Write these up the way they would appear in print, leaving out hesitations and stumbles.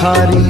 भिखारी।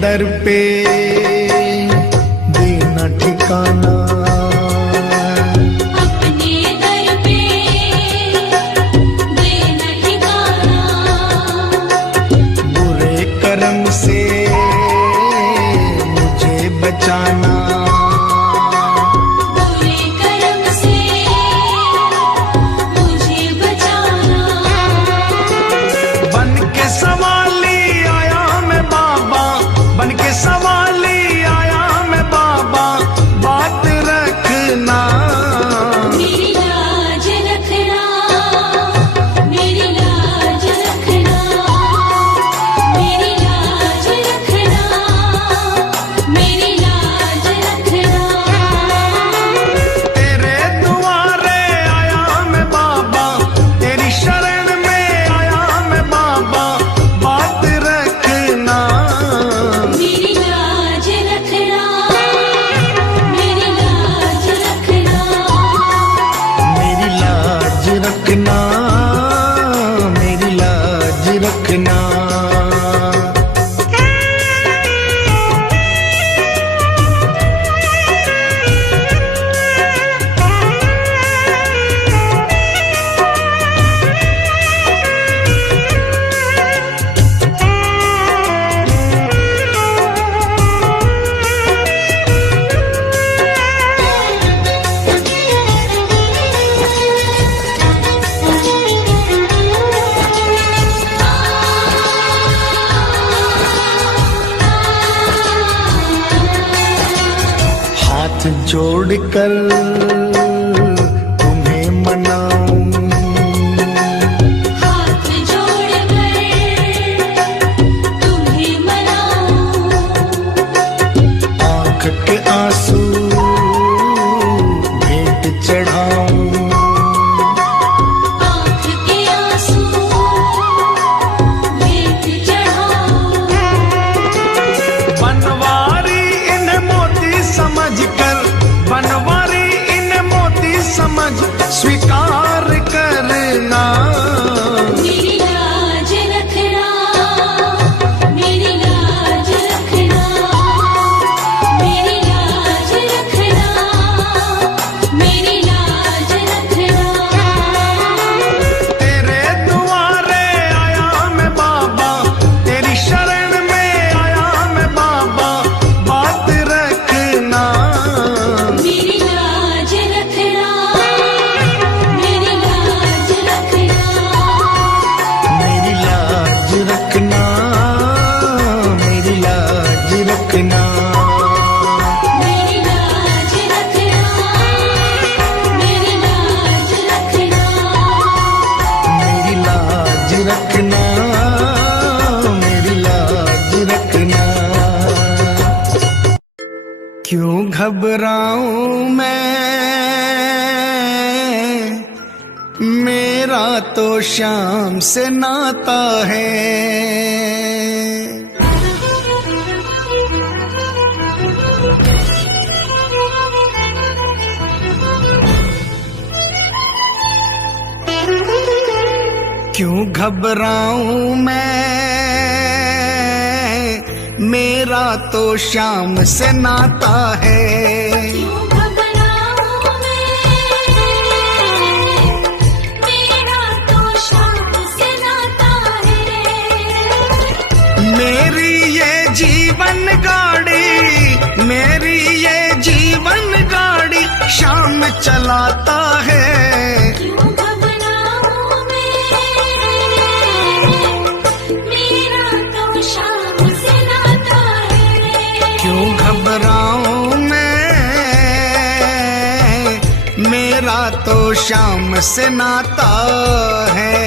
दर पे देना ठिकाना, अपने दर पे देना ठिकाना, बुरे कर्म से मुझे बचाना, बुरे कर्म से मुझे बचाना। बन के सवाली आया मैं बाबा, बन के सवाली आया मैं बाबा, बात रखना, मेरी लाज रखना, मेरी लाज रखना, मेरी लाज रखना, मेरी लाज रखना। तेरे दुआरे आया मैं बाबा, तेरी शरण में आया मैं बाबा, बात रखना, मेरी लाज रखना, मेरी लाज रखना, मेरी लाज रखना, मेरी लाज रखना। हाथ जोड़कर तुम्हें मनाऊं, हाथ जोड़कर तुम्हें मनाऊं, आँख के आंसू भेंट चढ़ाऊं, आँख के आंसू भेंट चढ़ाऊं। बनवारी इन्हें मोती समझकर, बनवारी इन्हें मोती समझ स्वीकार करना, मेरी लाज रखना, मेरी लाज रखना, मेरी लाज क्यों घबराऊं मैं, मेरा तो शाम से नाता है। क्यों घबराऊं मैं, मेरा तो शाम से नाता है। क्यों घबराऊं मैं, मेरा तो शाम से नाता है। मेरी ये जीवन गाड़ी, मेरी ये जीवन गाड़ी शाम चलाता है। क्यों घबराऊं मैं, मेरा तो शाम से नाता है। क्यों घबराऊं मैं, मेरा तो शाम से नाता है।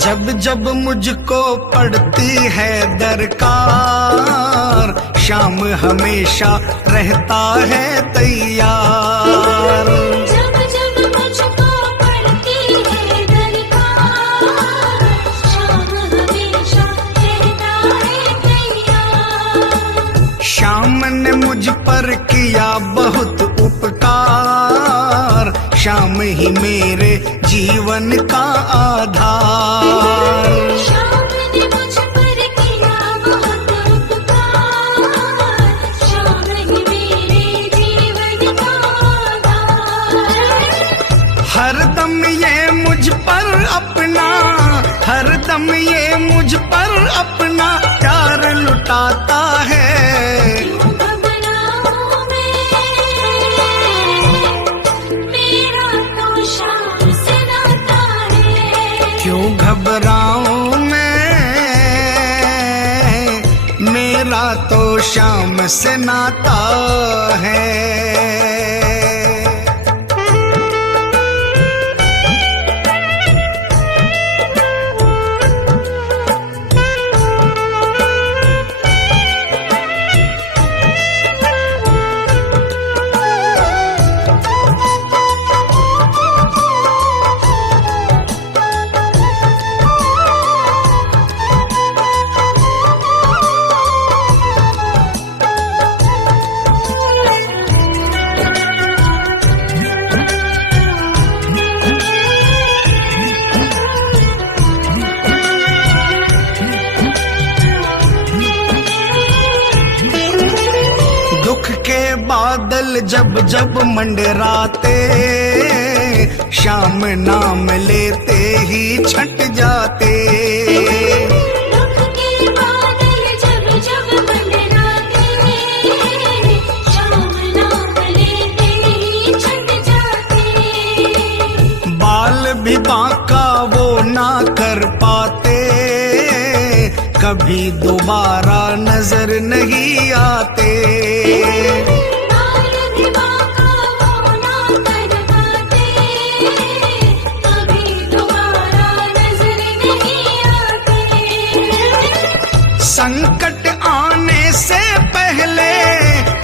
जब जब मुझको पड़ती है दरकार, शाम हमेशा रहता है तैयार। जब जब मुझको पड़ती है दरकार, शाम हमेशा रहता है तैयार। शाम ने मुझ पर किया बहुत उपकार, शाम ही मेरे जीवन का आधार। शाम ने मुझ पर किया बहुत उपकार, शाम ही मेरे जीवन का आधार। हरदम ये मुझ पर अपना, हरदम ये मुझ पर अपना प्यार लुटाता है। क्यों घबराऊं मैं, मेरा तो शाम से नाता है। क्यों घबराऊं मैं, मेरा तो शाम से नाता है। दुख के बादल जब जब मंडराते, शाम नाम लेते ही छट जाते। दुख के बादल जब जब मंडराते, शाम नाम लेते ही छट जाते। बाल भी बांका वो ना कर पाते, कभी दोबारा नजर नहीं आते। बाल भी बांका वो ना कर पाते, कभी दोबारा नजर नहीं आते। संकट आने से पहले,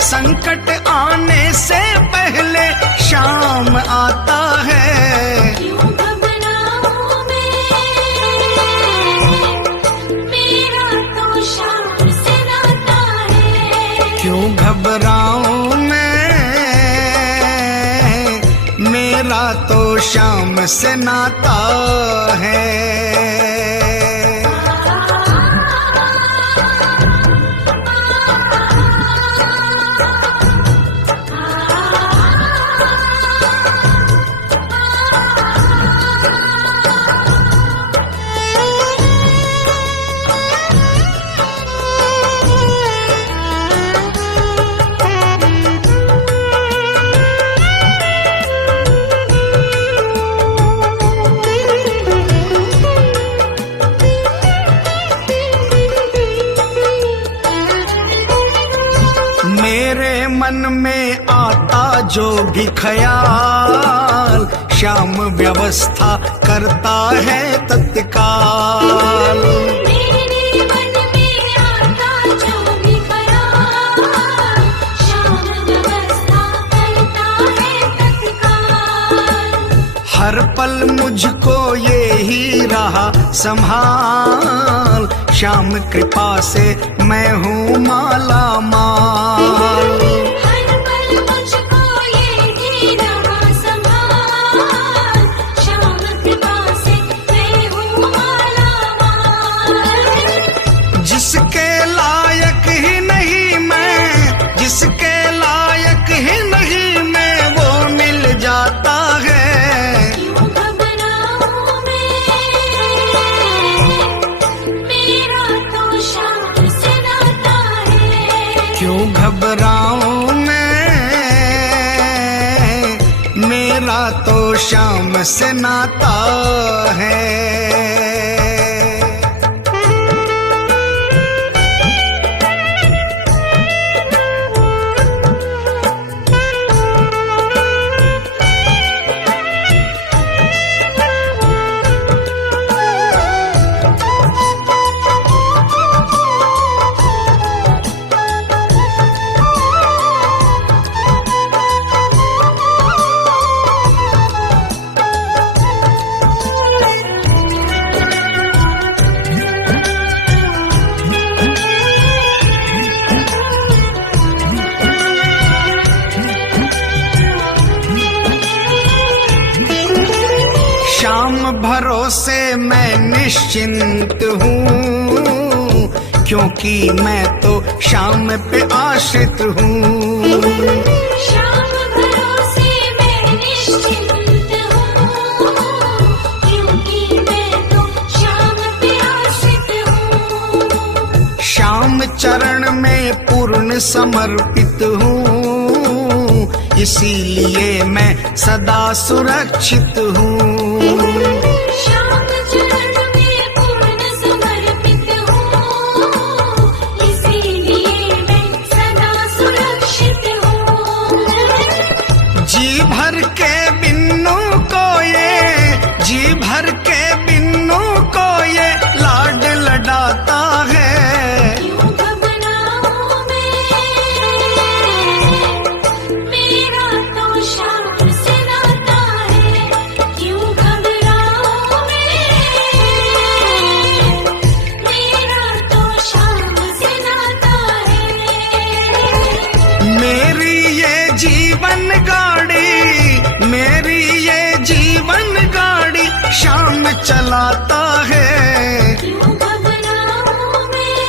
संकट आने से पहले शाम आता है। क्यों घबराऊं मैं, मेरा तो शाम से नाता है। क्यों घबराऊं मैं, मेरा तो शाम से नाता है। मन में आता जो भी ख्याल, श्याम व्यवस्था करता है तत्काल। मेरे मन में आता जो भी ख्याल, श्याम व्यवस्था करता है तत्काल। हर पल मुझको ये ही रहा संभाल, श्याम कृपा से मैं हूँ माला माल। हर पल मुझको ये ही रहा संभाल, श्याम कृपा से मैं हूँ माला माल। जिसके लायक ही नहीं मैं, जिसके लायक ही नहीं मैं, वो मिल जाता है। क्यों घबराऊं मैं, मेरा तो श्याम से नाता है। क्यों घबराऊं मैं, मेरा तो श्याम से नाता है। श्याम भरोसे मैं निश्चिंत हूँ, क्योंकि मैं तो श्याम पे आश्रित हूँ। श्याम भरोसे मैं निश्चिंत हूँ, क्योंकि मैं तो श्याम पे आश्रित हूँ। श्याम चरण में पूर्ण समर्पित हूँ, इसीलिए मैं सदा सुरक्षित हूँ। श्याम चरण में पूर्ण समर्पित हूँ, इसीलिए मैं सदा सुरक्षित हूँ। जी भर के बिन्नू को ये, जी भर के बिन्नू को ये लाड लडाता है। क्यों घबराऊं मैं, मेरा तो श्याम से नाता है। क्यों घबराऊं मैं, मेरा तो श्याम से नाता है। मेरी ये जीवन गाड़ी, मेरी ये जीवन गाड़ी श्याम चलाता है। क्यों घबराऊं मैं,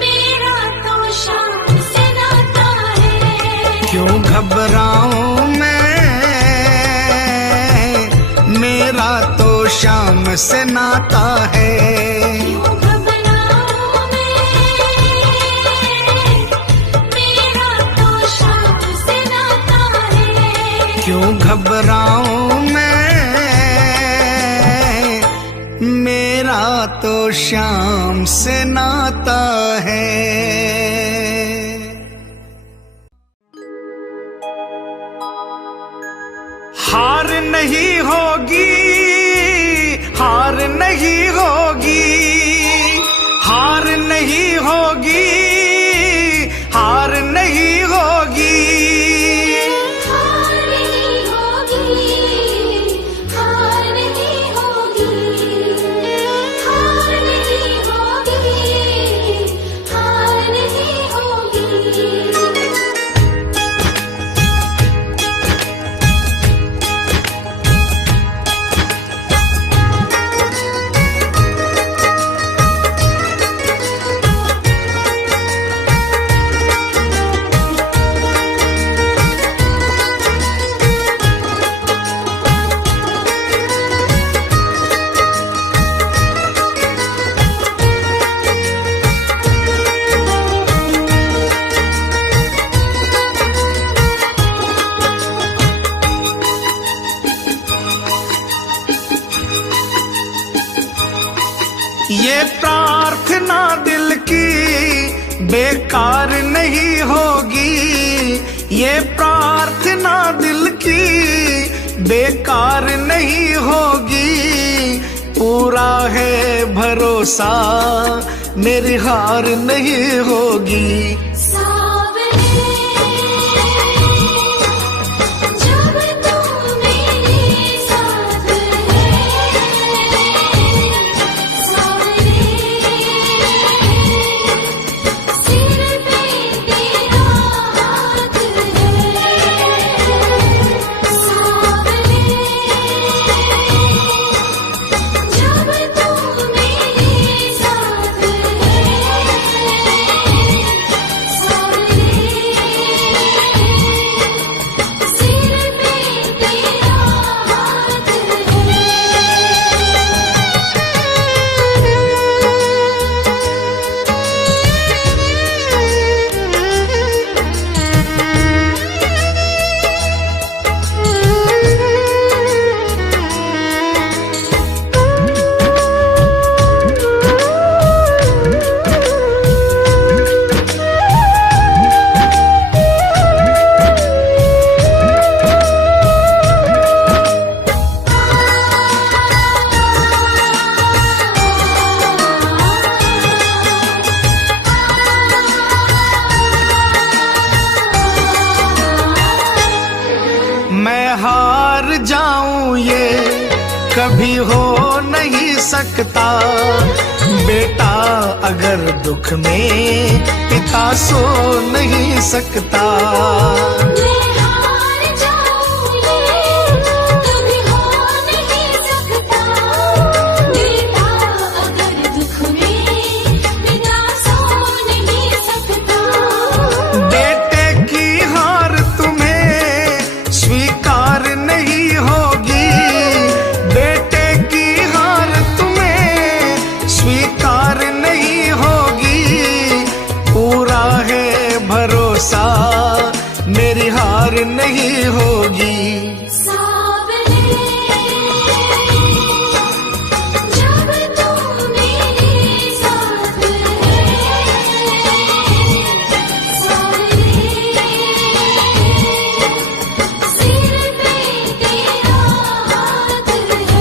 मेरा तो श्याम से नाता है। क्यों घबराऊं मैं, मेरा तो श्याम से नाता है। क्यों घबराऊं मैं, मेरा तो श्याम से नाता है। क्यों घबराऊं मैं, मेरा तो श्याम से नाता है। हार नहीं होगी, हार नहीं होगी, हार नहीं होगी, हार नहीं होगी। हार नहीं होगी, हार नहीं होगी, हार नहीं होगी, हार नहीं होगी। ये प्रार्थना दिल की बेकार नहीं होगी ये प्रार्थना दिल की, बेकार नहीं होगी। पूरा है भरोसा मेरी हार नहीं होगी। सावरे जब तू मेरे साथ है, सावरे सिर पे तेरा हाथ है, सावरे जब तू मेरे साथ है, सावरे सिर पे तेरा हाथ है। मैं हार जाऊं ये कभी हो नहीं सकता। बेटा अगर दुख में पिता सो नहीं सकता। मैं हार जाऊं ये कभी हो नहीं सकता। बेटा अगर दुख में पिता सो नहीं सकता। बेटे की हार तुम्हें स्वीकार नहीं होगी। बेटे की हार तुम्हें स्वीकार नहीं होगी। पूरा है भरोसा मेरी हार नहीं होगी। सावरे जब तू मेरे साथ है, सावरे सिर पे तेरा हाथ है।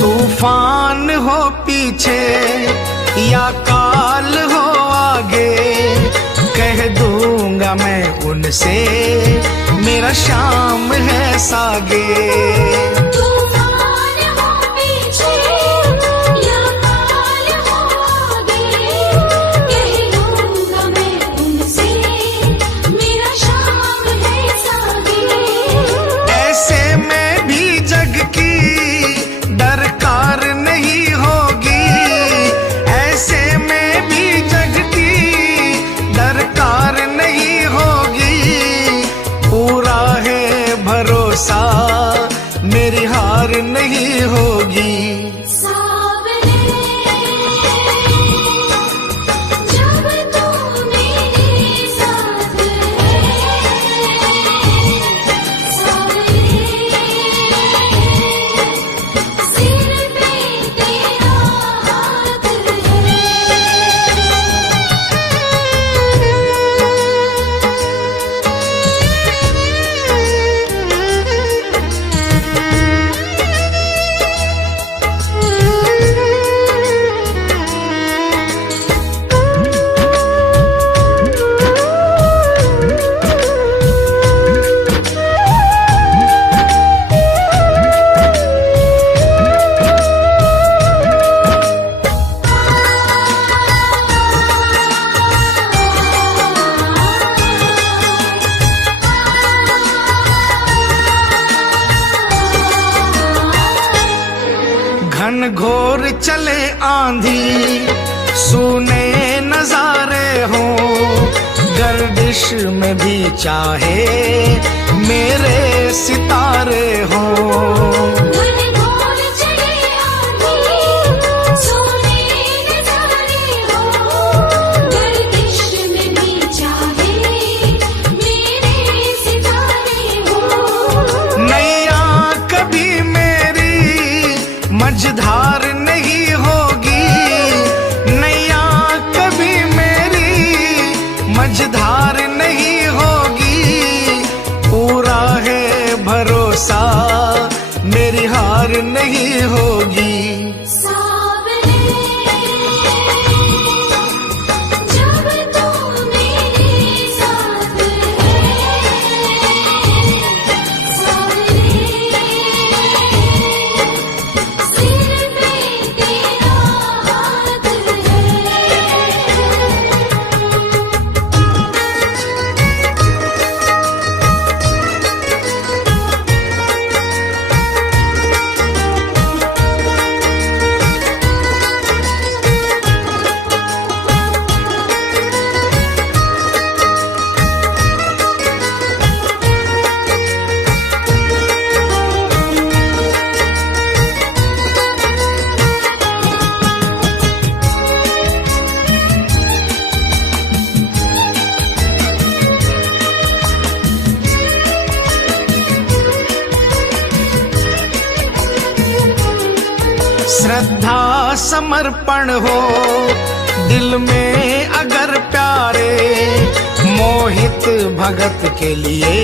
तूफान हो पीछे या काल हो आगे, कह दूंगा मैं उनसे मेरा शाम है सागे। तूफान हो पीछे या काल हो आगे, कह दूंगा मैं उनसे मेरा शाम है सागे। ऐसे में भी जग की दरकार नहीं होगी। ऐसे में भी जग की दरकार नहीं होगी। पूरा है भरोसा मेरी हार आंधी सुने नजारे हो, गर्दिश में भी चाहे मेरे सितारे हो। घनघोर चले आंधी, सोने नजारे हो, गर्दिश में भी चाहे मेरे सितारे हो। नैया कभी मेरी मझधार नहीं होगी, नैया कभी मेरी मझधार नहीं होगी, पूरा है भरोसा मेरी हार नहीं होगी। सावरे जब तू मेरे साथ है, सावरे सिर पे तेरा हाथ है। श्रद्धा समर्पण हो दिल में अगर प्यारे, मोहित भगत के लिए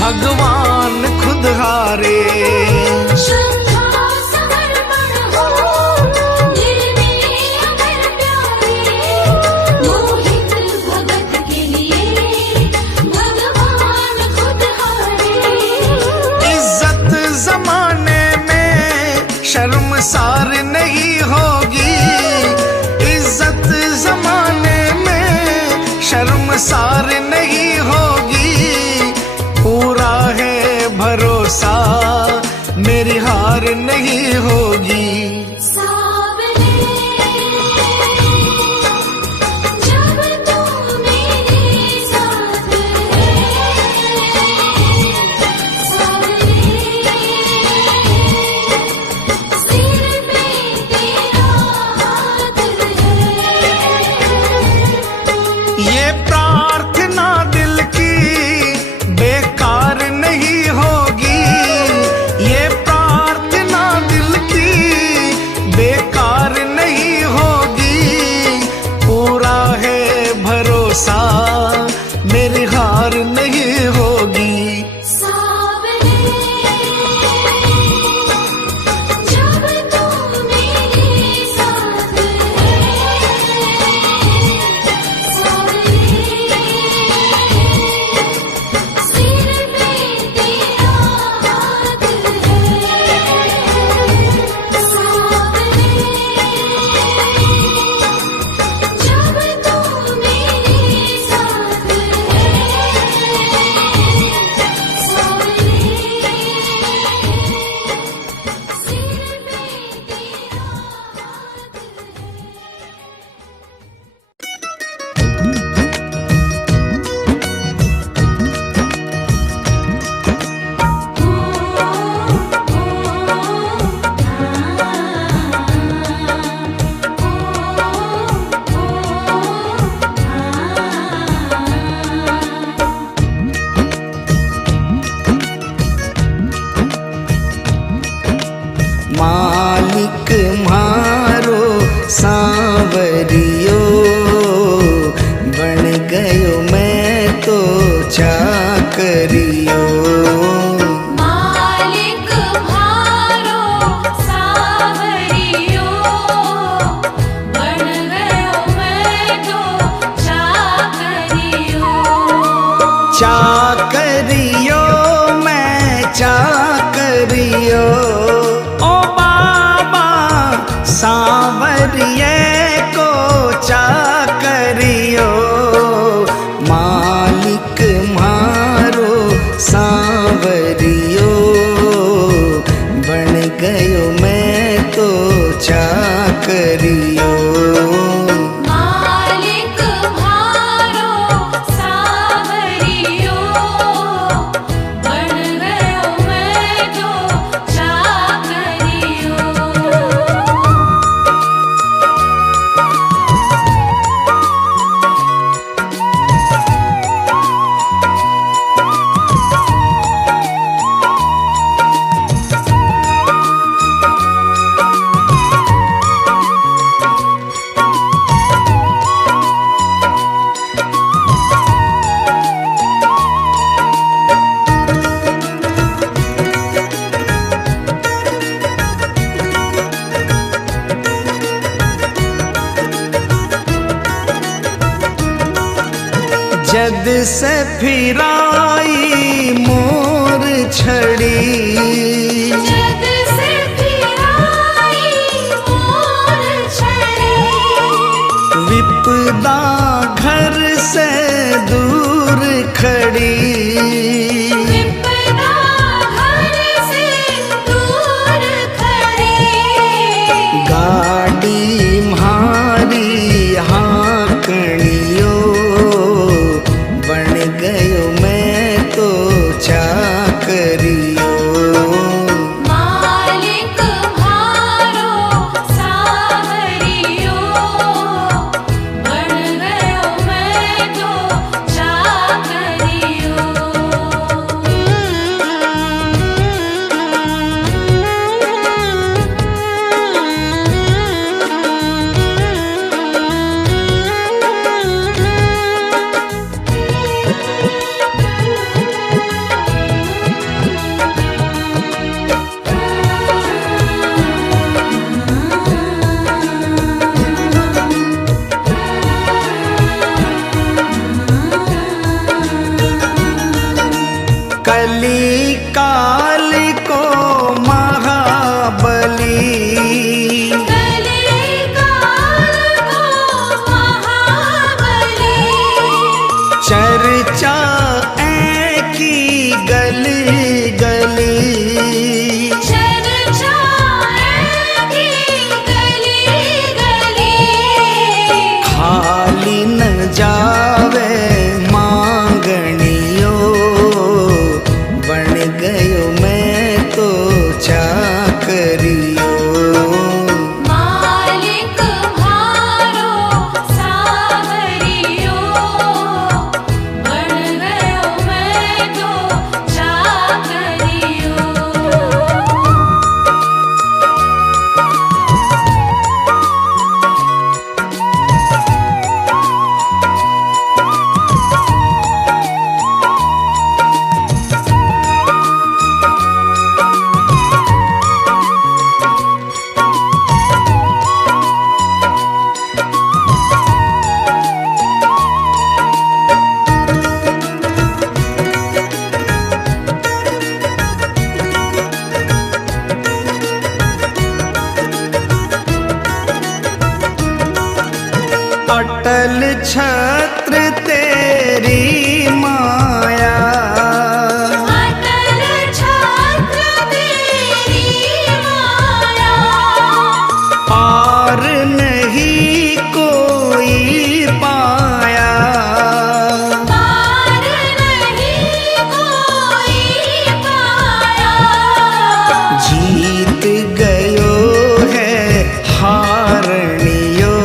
भगवान खुद हारे। श्रद्धा समर्पण हो दिल में अगर प्यारे, मोहित भगत के लिए भगवान खुद हारे। इज्जत जमाने में शर्मसार नहीं होगी, इज्जत जमाने में शर्मसार नहीं होगी, पूरा है भरोसा मेरी हार जद से फिराई मोर छड़ी, जद से फिराई मोर छड़ी, विपदा घर से दूर खड़ी, विपदा घर से दूर खड़ी, गाड़ी म्हारी हाँकड़ियो, बन गयो मैं तो चाकरियो। मालिक म्हारो सावरियो, बन गयो मैं तो चाकरियो। कली काल को महाबली, कली काल को महाबली, चर्चा की गली गली, चर्चा की गली गली, खाली न जावे मांगनियो, बन गयो मैं तो चाकरियो। मालिक म्हारो सावरियो, बन गयो मैं तो चाकरियो। अटल छत्र तेरी माया, अटल छत्र तेरी माया, पार नहीं कोई पाया, पार नहीं कोई पाया, जीत गयो है हारनियो,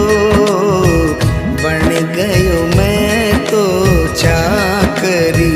बन गयो मैं तो चाकरी।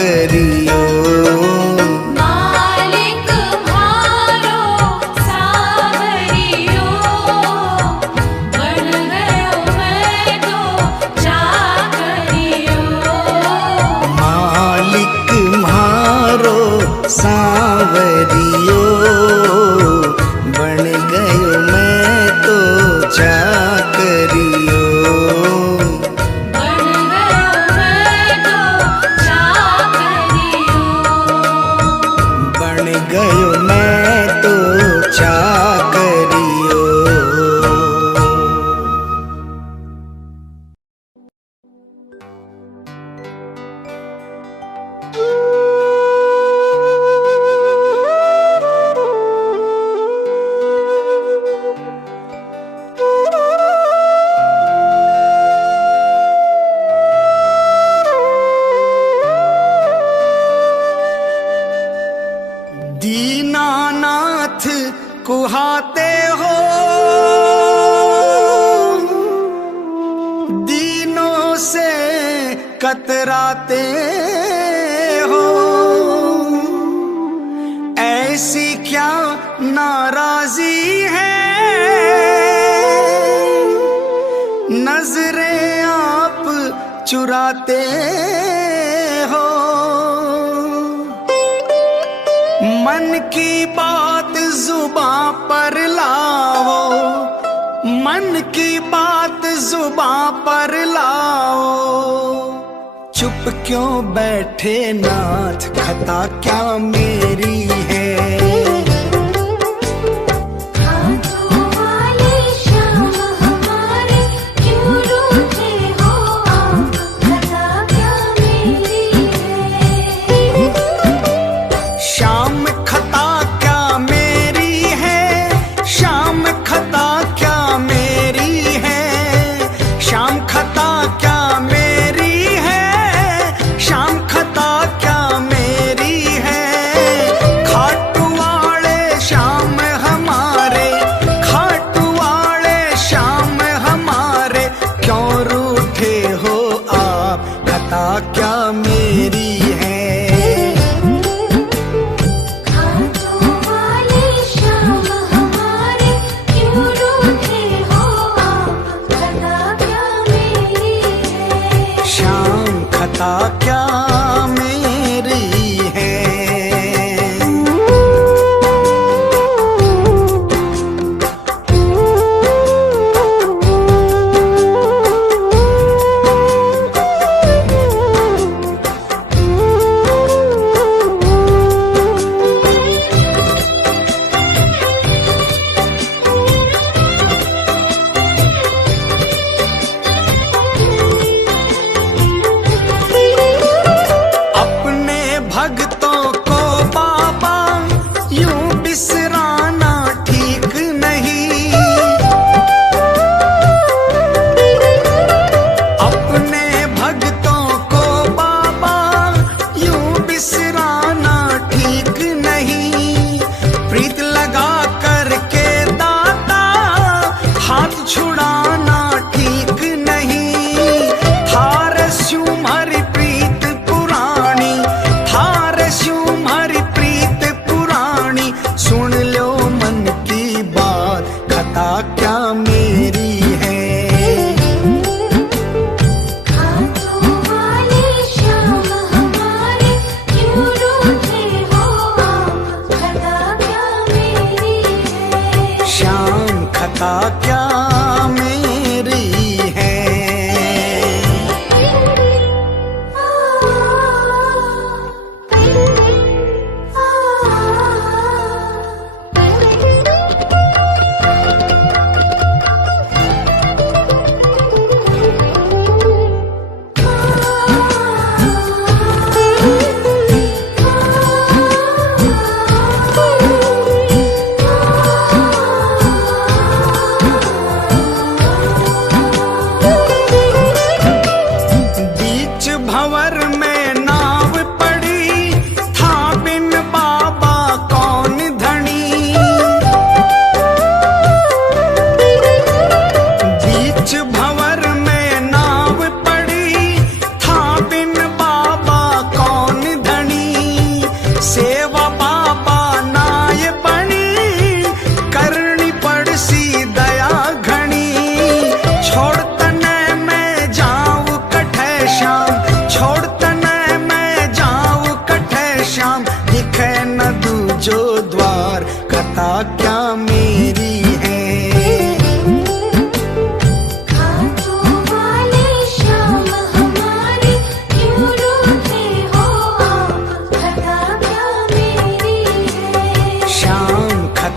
करियो। मालिक म्हारो सावरियो, बन गयो मैं तो चाकरियो। मालिक म्हारो सांवरियो, बन गयो मैं तो चाकरियो। बन गयो मैं तो चाकरियो। बन गयो मैं तो चाकरियो। दीनानाथ कुहाते हो, दीनों से कतराते हो। ऐसी क्या नाराजी है, नजरें आप चुराते हो। मन की बात जुबां पर लाओ, मन की बात जुबां पर लाओ। चुप क्यों बैठे नाथ, खता क्या मेरी है। हाथों वाले श्याम हमारे, क्यों रूठे हो आप, खता क्या मेरी है। शाम खता क्या मेरी है, शाम खता क्या मेरी है। शाम खता क्या मेरी है, शाम खता क्या मेरी है। खाटू वाले श्याम हमारे, खाटू वाले श्याम हमारे, क्यों रूठे हो आप, खता क्या मेरी है। हाथों वाले श्याम हमारे, क्यों रूठे हो आप, खता क्या मेरी है। शाम खता क्या मेरी है। अपने भक्तों को बाबा यूं बिसराना ठीक नहीं। अपने भक्तों को बाबा यूं बिसराना ठीक नहीं। प्रीत लगा करके दाता हाथ छुड़ाना ठीक नहीं। थार तुम्हारी प्रीत पुरानी, थार तुम्हारी प्रीत पुरानी। सुन लो मन की बात, खता क्या मेरी है। हाथों वाले श्याम हमारे, क्यों रूठे हो आप, खता क्या मेरी है। शाम खता क्या मेरी है।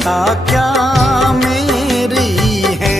खता क्या मेरी है।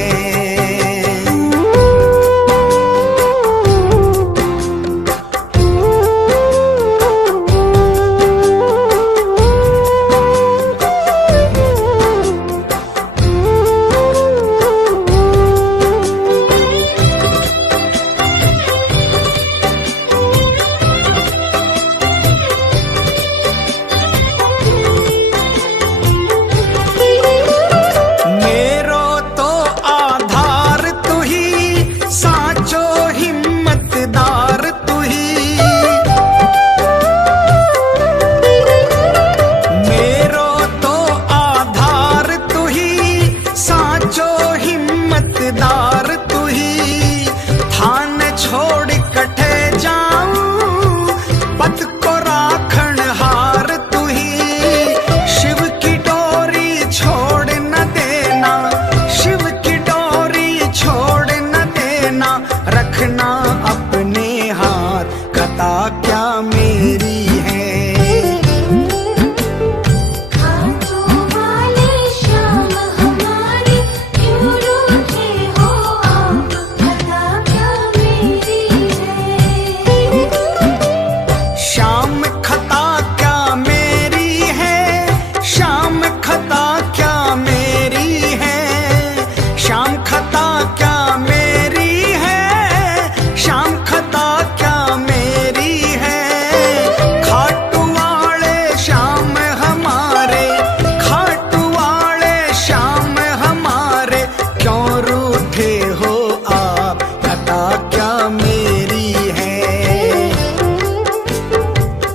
रखना अपने हाथ, खता क्या मेरी है। खाटू वाले श्याम हमारे क्यों रूठे हो आप, खता क्या मेरी है। श्याम खता क्या मेरी है, श्याम खता क्या मेरी है, श्याम खता क्या मेरी है, श्याम खता क्या मेरी है। खाटू वाले श्याम हमारे, खाटू वाले श्याम हमारे क्यों रूठे हो आप, खता क्या मेरी है।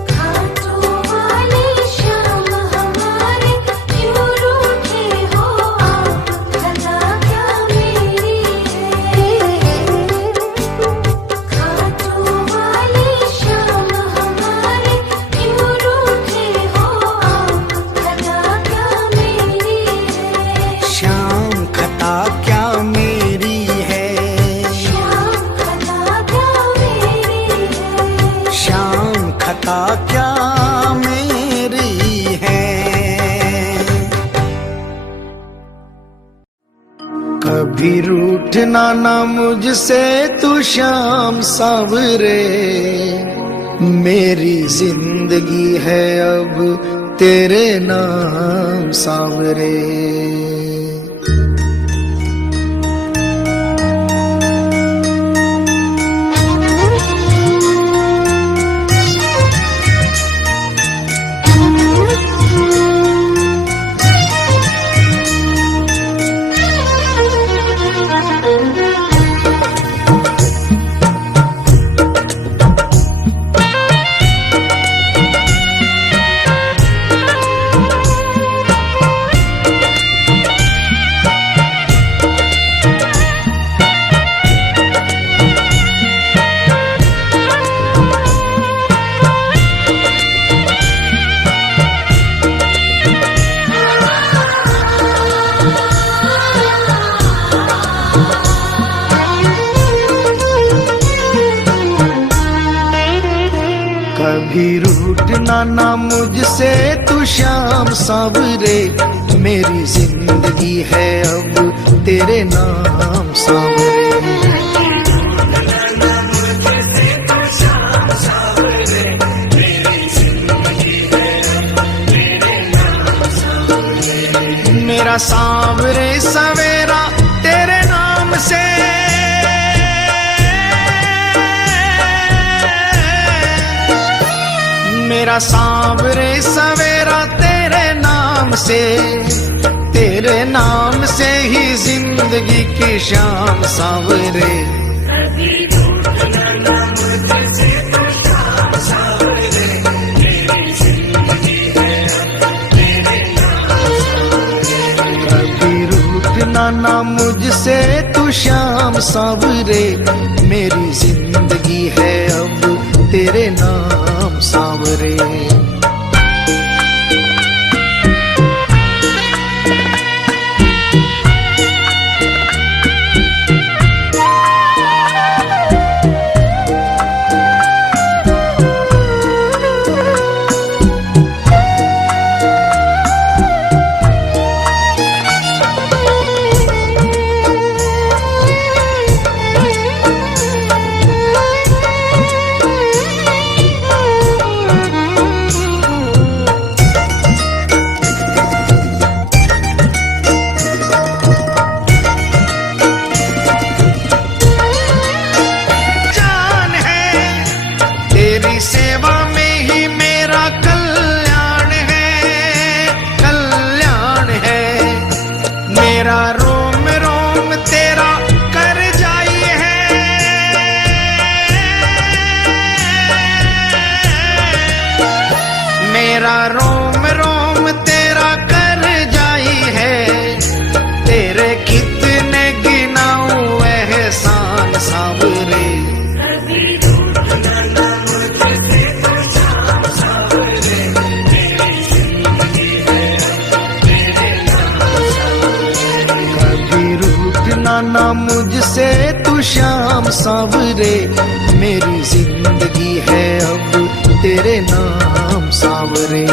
खाटू वाले श्याम हमारे क्यों रूठे हो आप, खता क्या मेरी है। खाटू वाले श्याम हमारे क्यों रूठे हो आप, खता क्या मेरी है। श्याम खता क्या मेरी है, श्याम खता क्या मेरी है। श्याम खता क्या मेरी है। कभी रूठना ना मुझसे तू श्याम सावरे, मेरी जिंदगी है अब तेरे नाम सावरे। कभी रूठना ना मुझसे तू श्याम सावरे, मेरी जिंदगी है अब तेरे नाम सावरे। मेरा सांवरे सवेरा तेरे नाम से, मेरा सांवरे सवेरा तेरे नाम से, तेरे नाम से ही जिंदगी की शाम सांवरे। कभी रूठना ना मुझसे तू श्याम सांवरे, मेरी जिंदगी है अब तेरे नाम सांवरे। मेरा रोम रोम तेरा कर जाई है, तेरे कितने गिनाऊं एहसान सांवरे। कभी रूठना ना मुझसे तू श्याम सांवरे, मेरी जिंदगी है अब तेरे नाम सांवरे।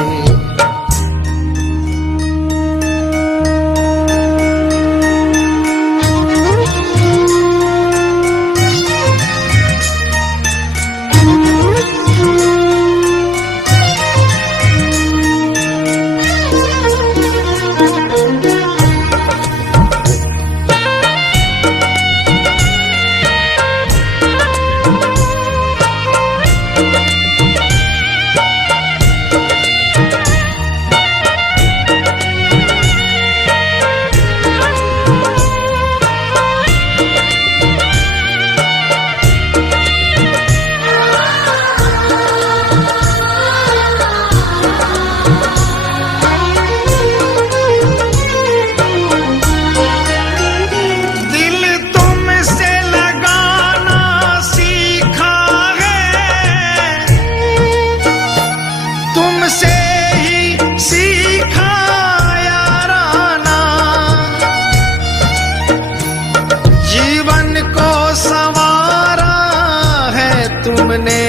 तुमने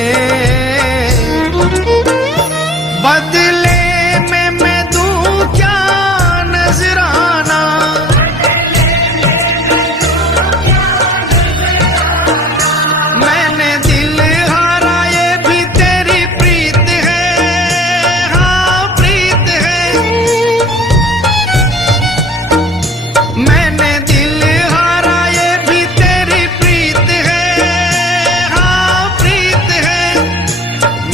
बदले में मैं दूं क्या नजराना, मैंने दिल हारा ये भी तेरी प्रीत है, हाँ प्रीत है। मैंने दिल हारा ये भी तेरी प्रीत है,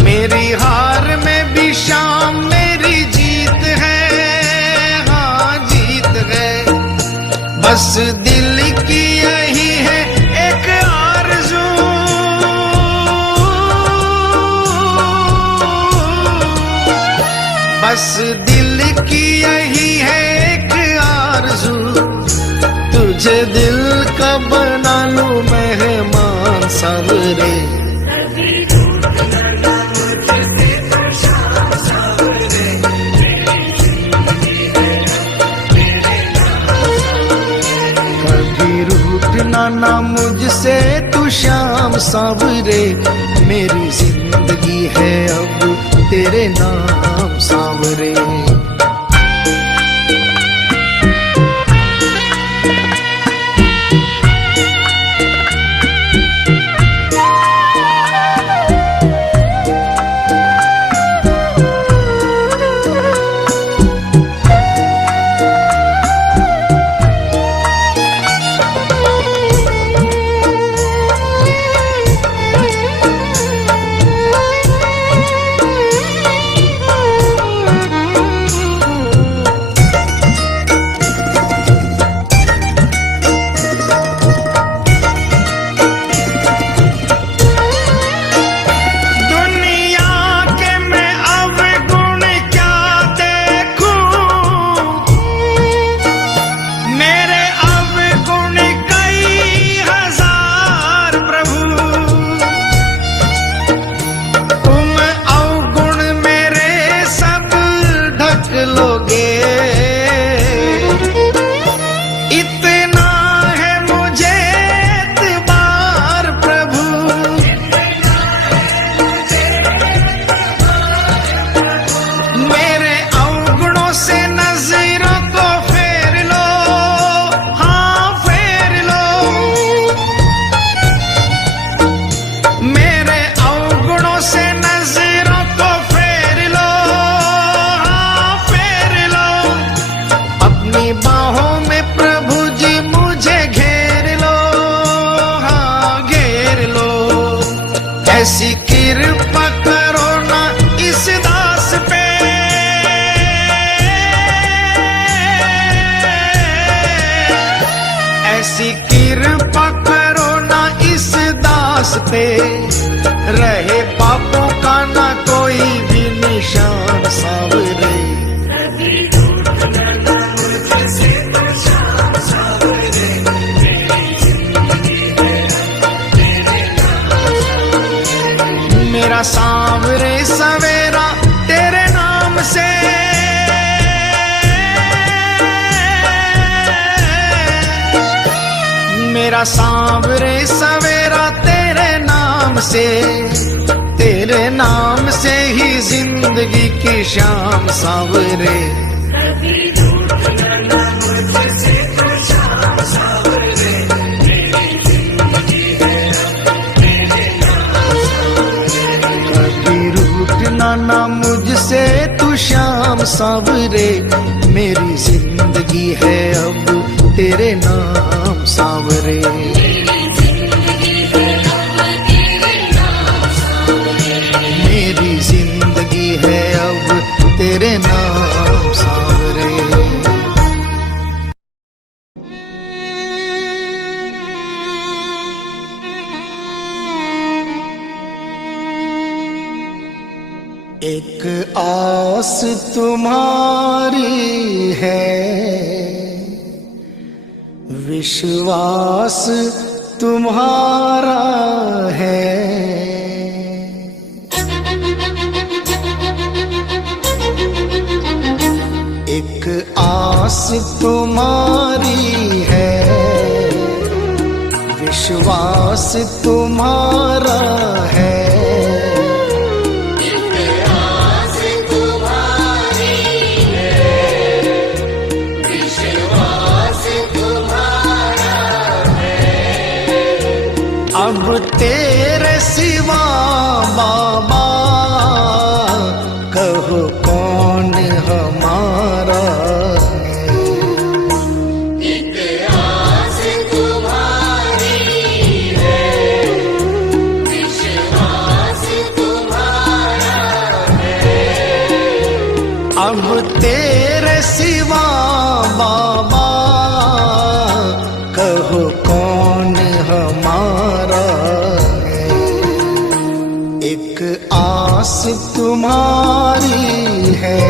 मेरी हार में भी शाम मेरी जीत है, हाँ जीत है। बस दिल की यही है एक आरज़ू, बस दिल की यही है एक आरज़ू, तुझे दिल का बना लूं मेहमान सांवरे। ना मुझसे तू श्याम सांवरे, मेरी जिंदगी है अब तेरे नाम सांवरे। मेरा सांवरे सवेरा तेरे नाम से ही जिंदगी की शाम सांवरे। कभी रूठना ना मुझसे तो शाम सांवरे, मेरी जिंदगी है तेरे नाम सांवरे। कभी रूठना ना मुझसे तू शाम सांवरे, मेरी जिंदगी है अब तेरे नाम सांवरे। मेरी जिंदगी है अब तेरे नाम सांवरे। एक आस तुम्हारी है, विश्वास तुम्हारा है। एक आस तुम्हारी है, विश्वास तुम्हारा है। अब तेरे सिवा बाबा कहो कौन हमारा है। एक आस तुम्हारी है, विश्वास तुम्हारा है। अब तेरे सिवा बाबा कहो कौन हमारा है। एक आस तुम्हारी है।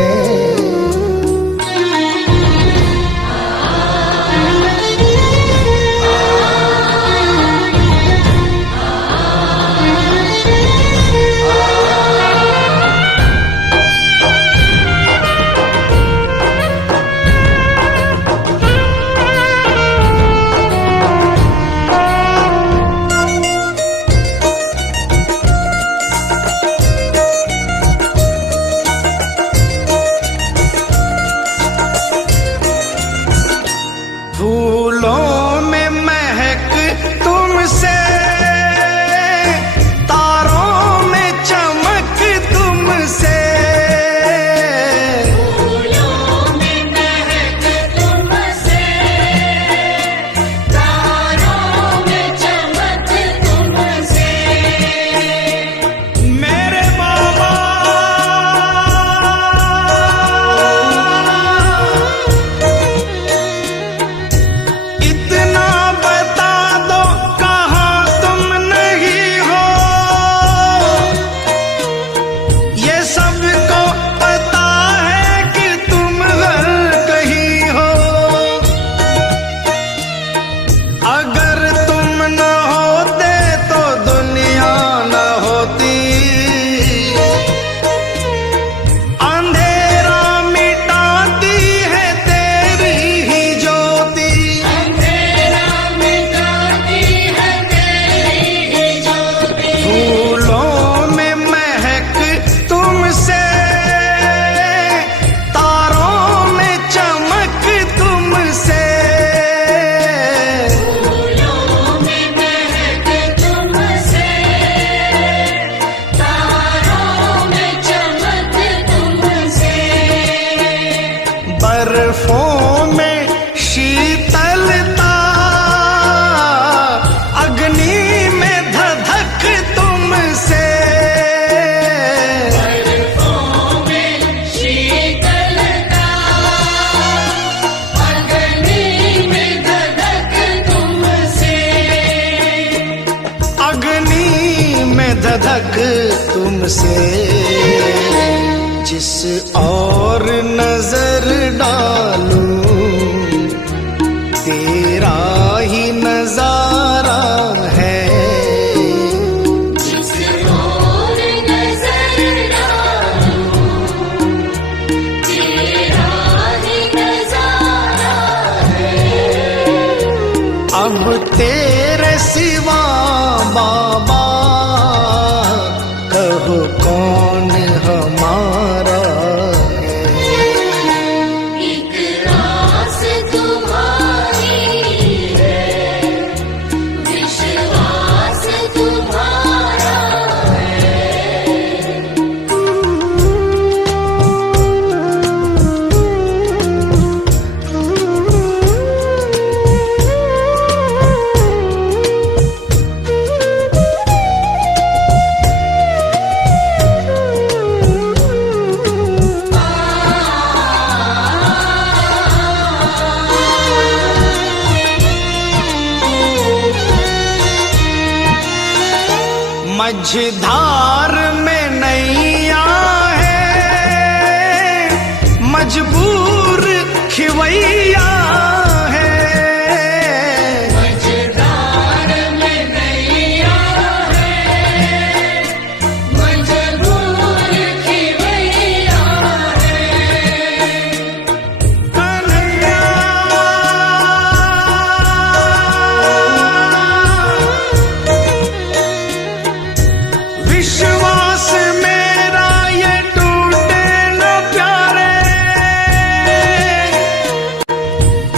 फूलों में महक तुमसे, तारों में चमक तुमसे। फूलों में महक तुमसे, तारों में चमक तुमसे। मेरे बाबा इतना बता दो कहाँ तुम नहीं हो, ये सबको पता है कि तुम हर कहीं हो। अगर तुम न होते तो दुनिया न होती, अंधेरा मिटाती है तेरी ही ज्योति। अंधेरा मिटाती है तेरी ही ज्योति। फूलों में महक तुमसे, तारों में चमक तुमसे। फूलों में महक तुमसे, तारों में चमक तुमसे। बर्फों में शीतलता, अग्नि में धधक तुमसे। बर्फों में शीतलता, अग्नि में धधक तुमसे। अग्नि में धधक तुमसे। जिस और नजर डालूं तेरा ही नजारा है। जिस ओर नजर डालूं, तेरा ही नजारा है। अब तेरे मझधार में नैया है, मजबूर खिवैया है। मझधार में नैया है, मजबूर खिवैया है। कन्हैया विश्वास मेरा ये टूटे न प्यारे,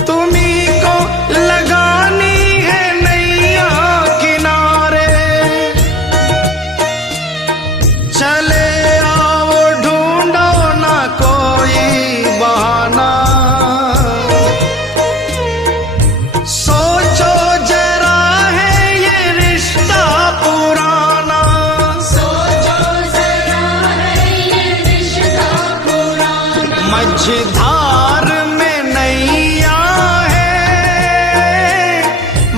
तुम्ही को लगानी है नैया किनारे। चले आओ ढूंढो ना कोई बहाना, सोचो जरा है ये रिश्ता पुराना। सोचो जरा है ये रिश्ता पुराना। मझधार में नैया है,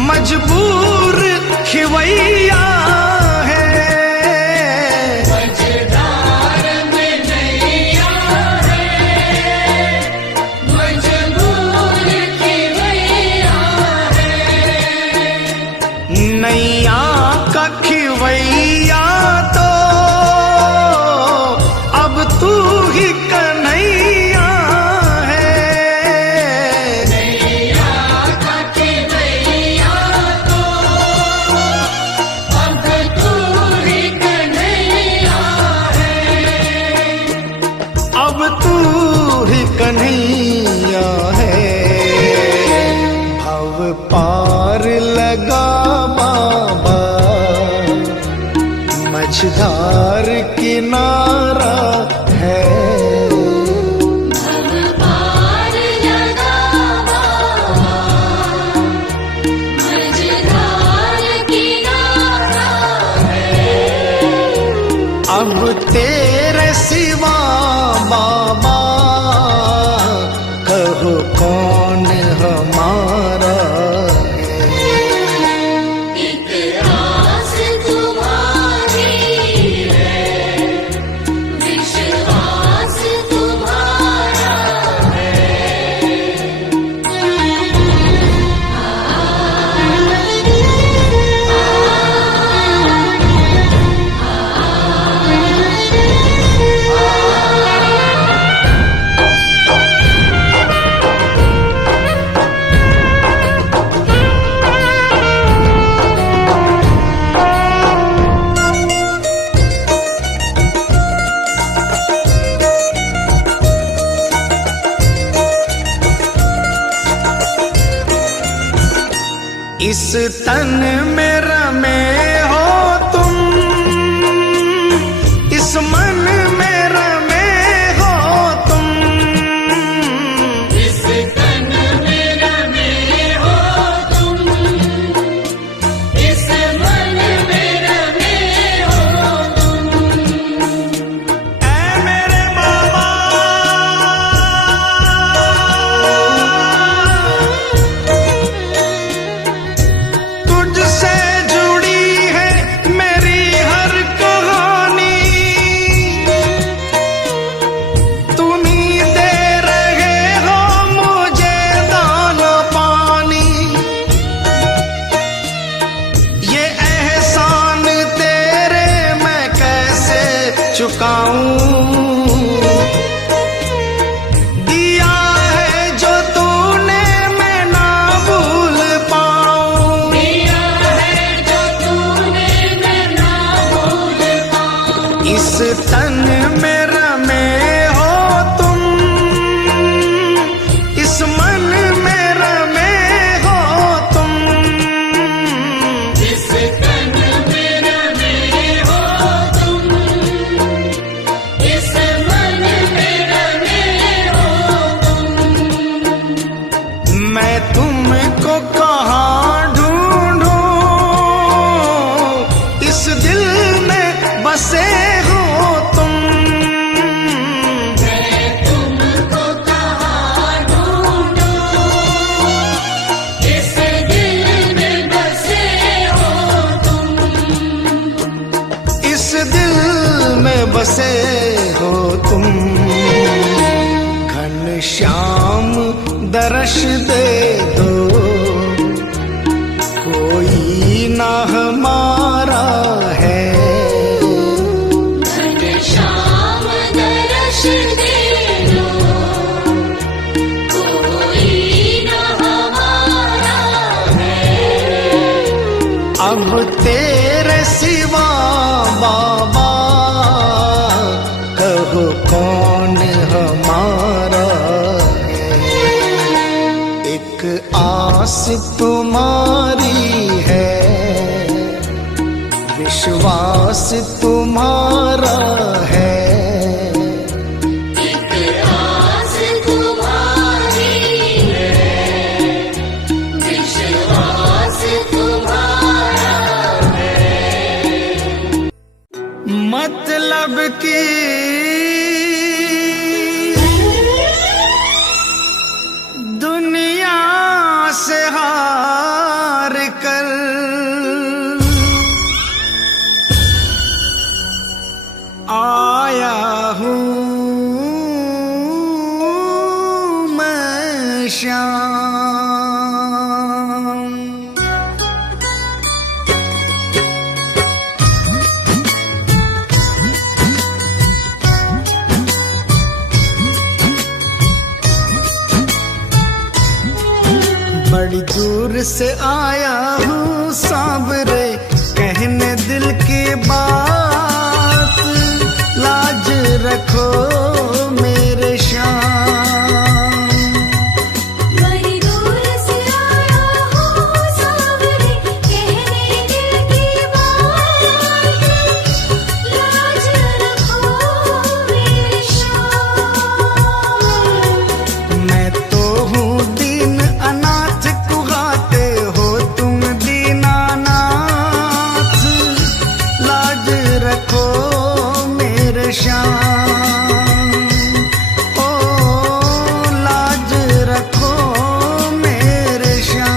मजबूर खिवैया है। मझधार में नैया है, मजबूर खिवैया है। नैया का खिवैया तो अब तू ही कन्हैया है। नैया का खिवैया तो अब तू ही कन्हैया है। अब तू ही कन्हैया है। भव पार लगा बाबा, मझधार किनारा है। भव पार लगा बाबा, मझधार किनारा है। अब तेरे सिवा बाबा, कहो कौन हमारा है। एक आस तुम्हारी है, विश्वास तुम्हारा इस तन में रमे हो तुम, इस मन में रमे हो तुम। इस तन में रमे हो तुम, इस मन में रमे हो तुम। ऐ मेरे बाबा, तुझसे दर्श दे दो, कोई ना हमारा है। घनश्याम दर्श दे दो, कोई न हमारा है। अब तेरे सिवा बाबा कहो कौन हमारा है। एक आस तुम्हारी है, विश्वास तुम्हारा है। एक आस तुम्हारी है, विश्वास तुम्हारा है। मतलब की दुनिया से हार कर आया हूँ मैं श्याम। बड़ी दूर से आया हूँ सांवरे, कहने दिल की बात, लाज रखो मेरे श्याम। बड़ी दूर से आया हूँ सांवरे, कहने दिल की बात, लाज रखो मेरे श्याम। मैं तो हूँ दीन अनाथ, कुहाते हो तुम दीनानाथ, लाज रखो मेरे श्याम। ओ लाज रखो मेरे श्याम।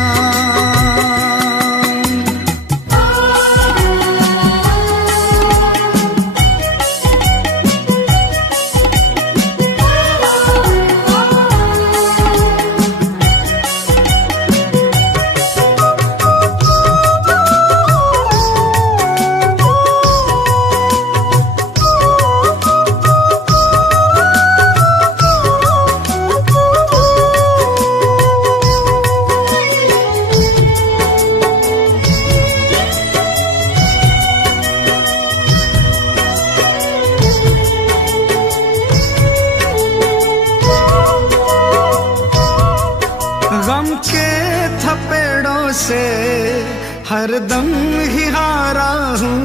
गम के थपेड़ों से हरदम ही हारा हूँ।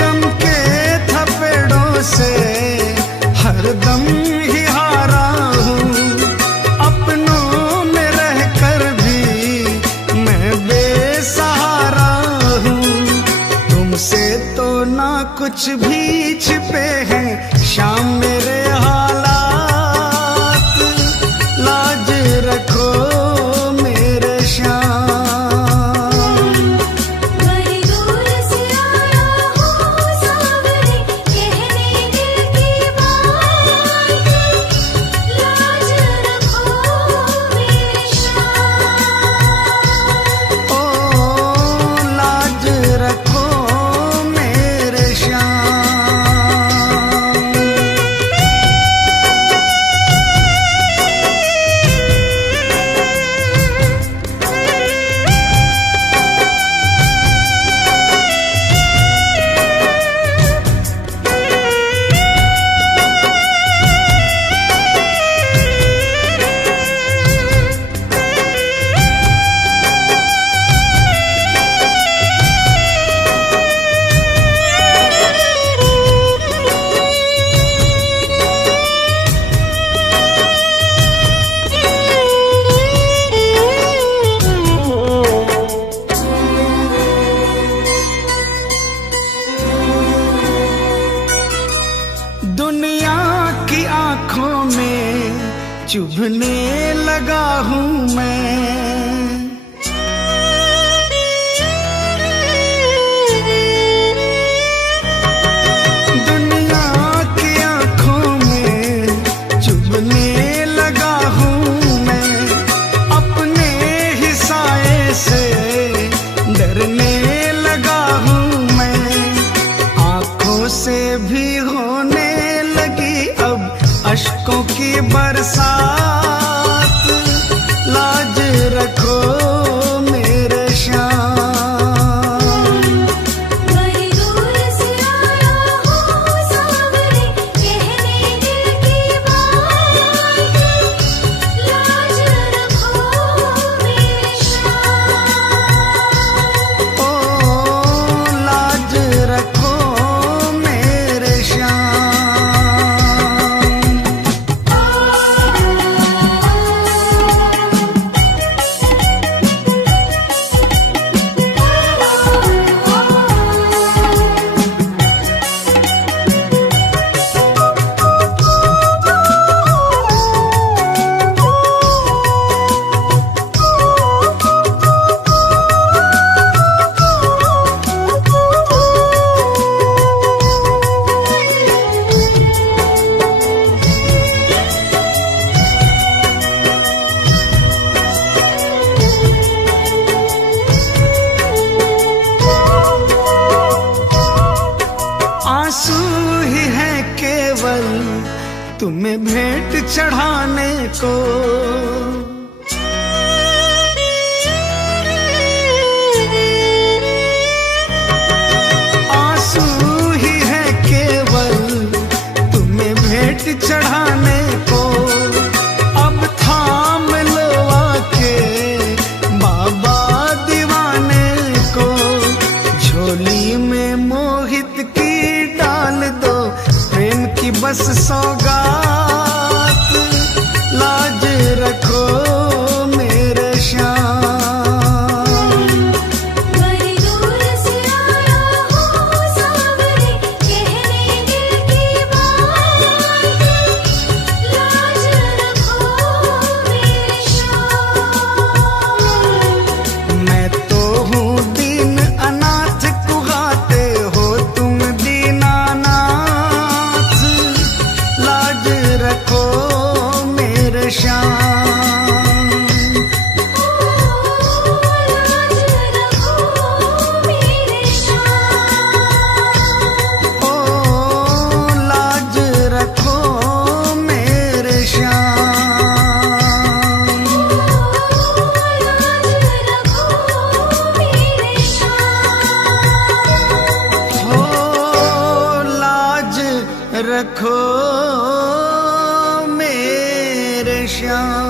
गम के थपेड़ों से हरदम ही हारा हूँ। अपनों में रहकर भी मैं बेसहारा हूँ। तुमसे तो ना कुछ भी छिपे हैं शाम मेरे हालात, लाज रखो मेरे श्याम। बड़ी दूर से आया हूँ सांवरे, कहने दिल की बात, लाज रखो मेरे श्याम। ओ लाज रखो मेरे श्याम। दुनिया की आंखों में चुभने लगा हूँ मैं। साथ, लाज रखो मेरे श्याम। बड़ी दूर से आया हूँ सावरे, कहने दिल की बात, लाज रखो मेरे श्याम। ओ लाज रखो मेरे श्याम। आंसू ही है केवल तुम्हें भेंट चढ़ाने को, आंसू ही है केवल तुम्हें भेंट चढ़ाने को। अब थाम लो आके बाबा दीवाने को, झोली में मोहित की डाल दो प्रेम की बस सौगात, लाज रखो मेरे श्याम। बड़ी दूर से आया हूँ सावरे, कहने दिल की बात, लाज रखो मेरे श्याम। मैं तो हूँ दीन अनाथ, कुहाते हो तुम दीनानाथ, लाज रखो मेरे श्याम। लाज रखो मेरे श्याम। ओ लाज रखो मेरे श्याम।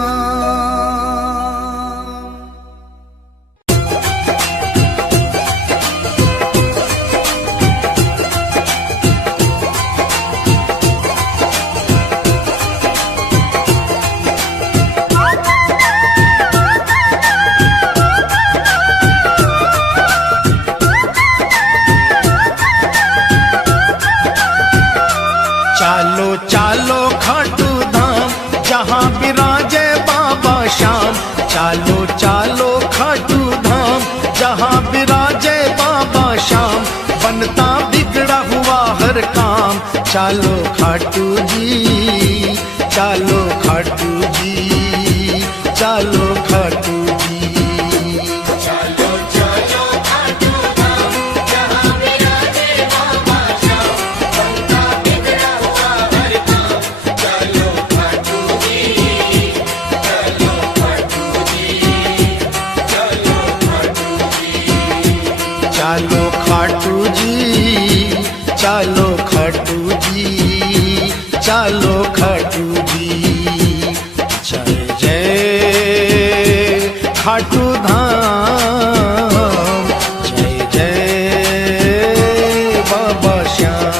चालो चालो खाटू धाम, जहाँ विराजे बाबा श्याम। चालो चालो खाटू धाम, जहाँ विराजे बाबा श्याम। बनता बिगड़ा हुआ हर काम, चालो खाटू जी, चालो खाटू जी, चालो खाटू जी। चालो चालो खाटू धाम, जहाँ विराजे बाबा श्याम। बनता बिगड़ा हुआ हर काम, चालो खाटू जी, चालो खाटू जी, चालो खाटू जी। चालो खाटू जी, चालो खाटू जी, चालो खाटू जी। जय जय खाटू धाम, जय जय बाबा श्याम।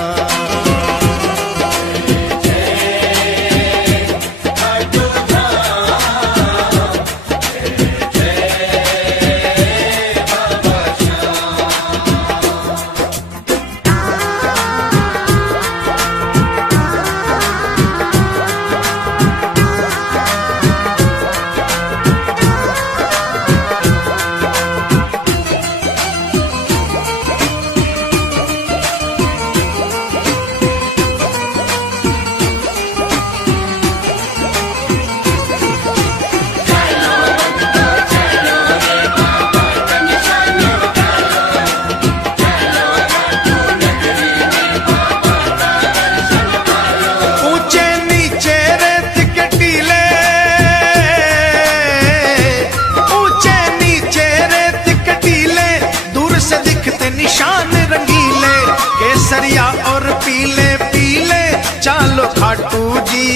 निशान रंगीले, केसरिया और पीले पीले चालो खाटू जी।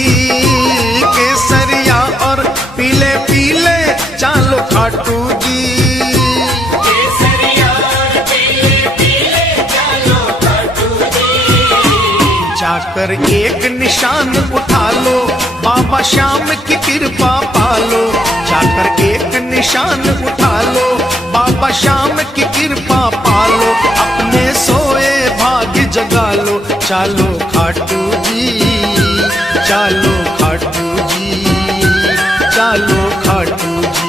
केसरिया और पीले पीले चालो खाटू जी। केसरिया और पीले पीले चालो खाटू जी। जाकर एक निशान उठा लो, बाबा श्याम की कृपा पालो। जाकर एक निशान उठा लो, बाबा श्याम की कृपा पालो। अपने सोए भाग्य जगा लो, चालो खाटू जी, चालो खाटू जी, चालो खाटू जी।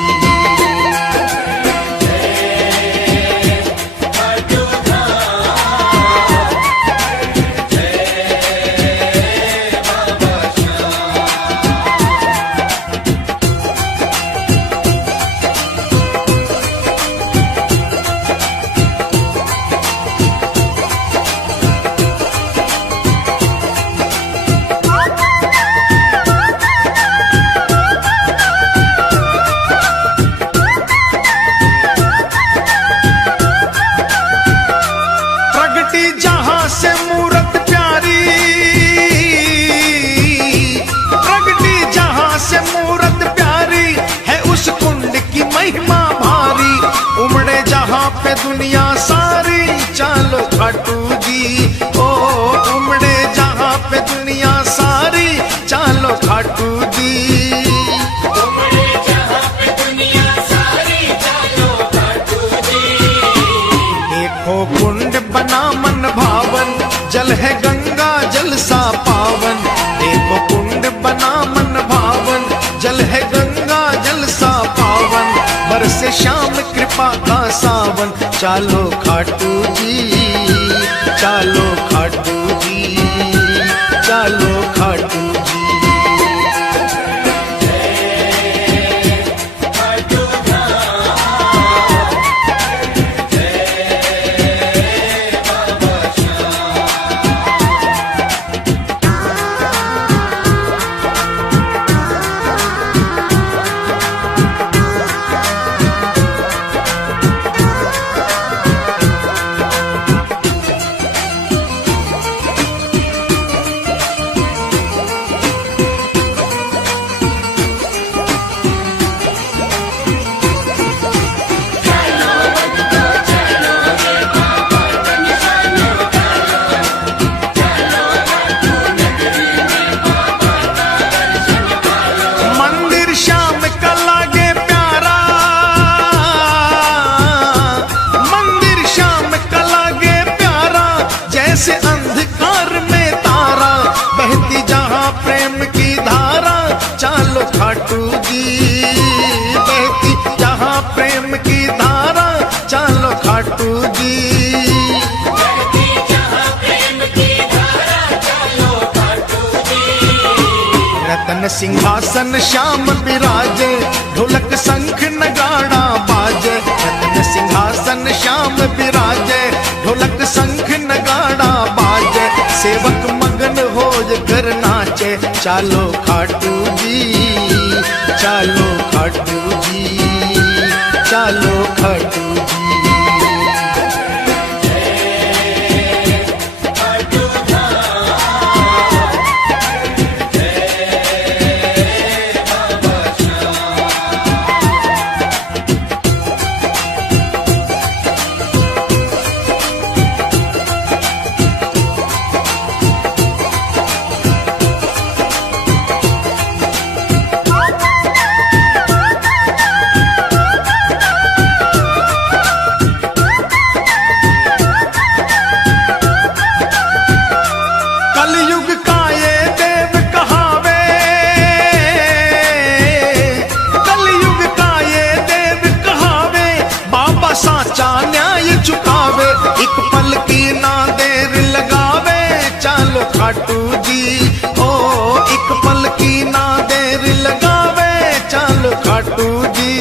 पे दुनिया सारी चालो खाटू जी। ओ उमड़े जहां पे दुनिया सारी चालो खाटू जी। उमड़े जहां पे दुनिया सारी चालो खाटू जी। देखो कुंड बना मन भावन, जल है गंगा जल सा पावन। देखो कुंड बना मन भावन, जल है गंगा जल सा पावन। बरसे श्याम कृपा का सावन, चालो खाटू जी, चालो खाटू जी, चालो खाटू जी। जैसे अंधकार में तारा, बहती जहां प्रेम की धारा, चालो खाटू जी। बहती जहां प्रेम की धारा, चालो खाटू जी। बहती जहां प्रेम की धारा, चालो खाटू जी। रतन सिंहासन श्याम विराजे, ढोलक शंख नगाड़ा बाजे। रतन सिंहासन श्याम विराजे, ढोलक शंख नगाड़ा बाजे। सेवक मगन हो कर नाचे, चालो खाटू जी, चालो खाटू जी, चालो खाटू जी। साचा न्याय चुकावे, एक पल की ना देर लगावे, चालो खाटू जी। ओ एक पल की ना देर लगावे, चालो खाटू जी।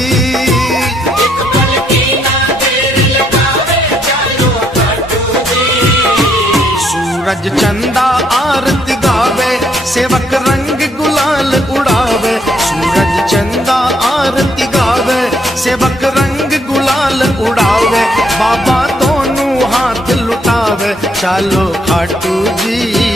एक पल की ना देर लगावे, चालो खाटू जी। सूरज चंदा आरती गावे, सेवक रंग गुलाल उड़ावे। सूरज चंदा आरती गावे, सेवक रंग गुलाल उड़ावे। बाबा दोनों हाथ बचा लो खाटू जी।